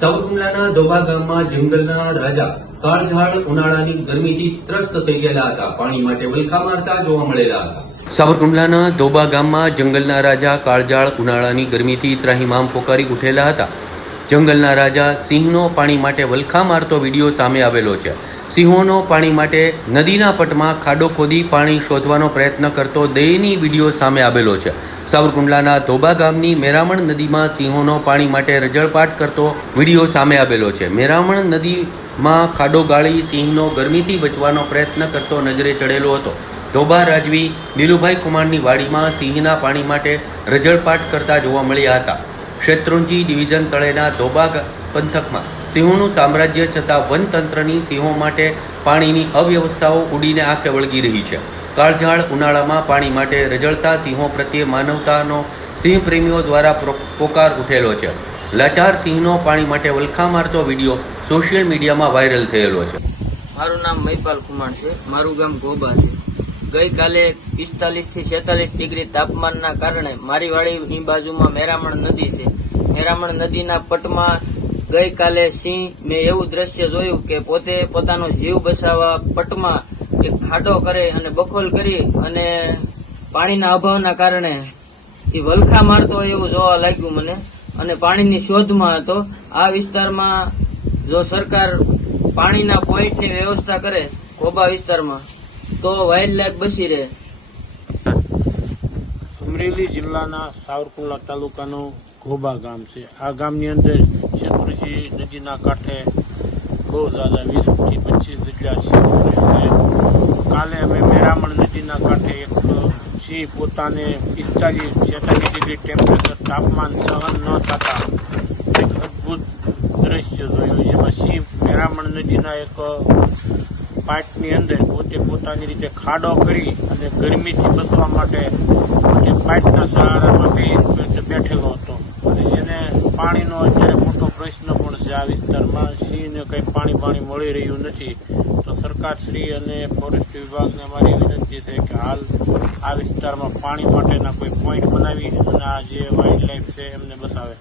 સાવરકુંડલાના દોબા ગામમાં જંગલના રાજા કાળઝાળ ઉનાળાની ગરમીથી ત્રસ્ત થઈ ગયેલા હતા. પાણી માટે વલખા મારતા જોવા મળેલા હતા. સાવરકુંડલાના દોબા ગામમાં જંગલના રાજા કાળઝાળ ઉનાળાની ગરમીથી ત્રાહિમામ પોકારી ઉઠેલા હતા. જંગલના રાજા સિંહનો પાણી માટે વલખા મારતો વીડિયો સામે આવેલો છે. સિંહોનો પાણી માટે નદીના પટમાં ખાડો ખોદી પાણી શોધવાનો પ્રયત્ન કરતો દયનીય વીડિયો સામે આવેલો છે. સાવરકુંડલાના ધોબા ગામની મેરામણ નદીમાં સિંહોનો પાણી માટે રજળપાટ કરતો વીડિયો સામે આવેલો છે. મેરામણ નદીમાં ખાડો ગાળી સિંહનો ગરમીથી બચવાનો પ્રયત્ન કરતો નજરે ચડેલો હતો. ધોબા રાજવી નીલુભાઈ કુમારની વાડીમાં સિંહના પાણી માટે રજળપાટ કરતા જોવા મળ્યા હતા. શેત્રુંજી ડિવિઝન તળેના ધોબા પંથકમાં સિંહોનું સામ્રાજ્ય છતાં વનતંત્રની સિંહો માટે પાણીની અવ્યવસ્થાઓ ઉડીને આંખે વળગી રહી છે. કાળઝાળ ઉનાળામાં પાણી માટે રજળતા સિંહો પ્રત્યે માનવતાનો સિંહ પ્રેમીઓ દ્વારા પોકાર ઉઠેલો છે. લાચાર સિંહનો પાણી માટે વલખા મારતો વીડિયો સોશિયલ મીડિયામાં વાયરલ થયેલો છે. મારું નામ મહિપાલ કુમાર છે. મારું ગામ ગોબા છે. ગઈકાલે પિસ્તાલીસથી છેતાલીસ ડિગ્રી તાપમાનના કારણે મારી વાડીની બાજુમાં મેરામણ નદી છે. મેરામણ નદીના પટમાં ગઈકાલે સિંહ, મેં એવું દ્રશ્ય જોયું કે પોતે પોતાનો જીવ બચાવવા પટમાં એક ખાડો કરે અને બખોલ કરી અને પાણીના અભાવના કારણે એ વલખા મારતો હોય એવું જોવા લાગ્યું મને. અને પાણીની શોધમાં હતો. આ વિસ્તારમાં જો સરકાર પાણીના પોઈન્ટની વ્યવસ્થા કરે કોબા વિસ્તારમાં તો વાઇલ્ડ લાઈફ બસી રહે અમરેલી જિલ્લાના સાવરકુંડલા તાલુકાનું ઘોબા ગામ છે. આ ગામની અંદર શત્રુજી નદીના કાંઠે બહુ ઝાઝા વીસથી પચીસ જેટલા સિંહ કાલે અમે મેરામણ નદીના કાંઠે એક સિંહ પોતાને પિસ્તાલીસ છેતાલીસ ડિગ્રી ટેમ્પરેચર તાપમાન સહન ન થતા એક અદ્ભુત દ્રશ્ય જોયું. જેમાં સિંહ મેરામણ નદીના એક પાઇપની અંદર પોતે પોતાની રીતે ખાડો કરી અને ગરમીથી બચવા માટે પોતે પાઇપના સહારામાં બેઠેલો હતો. અને જેને પાણીનો અત્યારે મોટો પ્રશ્ન પણ છે આ વિસ્તારમાં. સિંહને કંઈ પાણી પાણી મળી રહ્યું નથી. તો સરકારશ્રી અને ફોરેસ્ટ વિભાગને અમારી વિનંતી છે કે હાલ આ વિસ્તારમાં પાણી માટેના કોઈ પોઈન્ટ બનાવી અને આ જે વાઇલ્ડ લાઈફ છે એમને બસાવે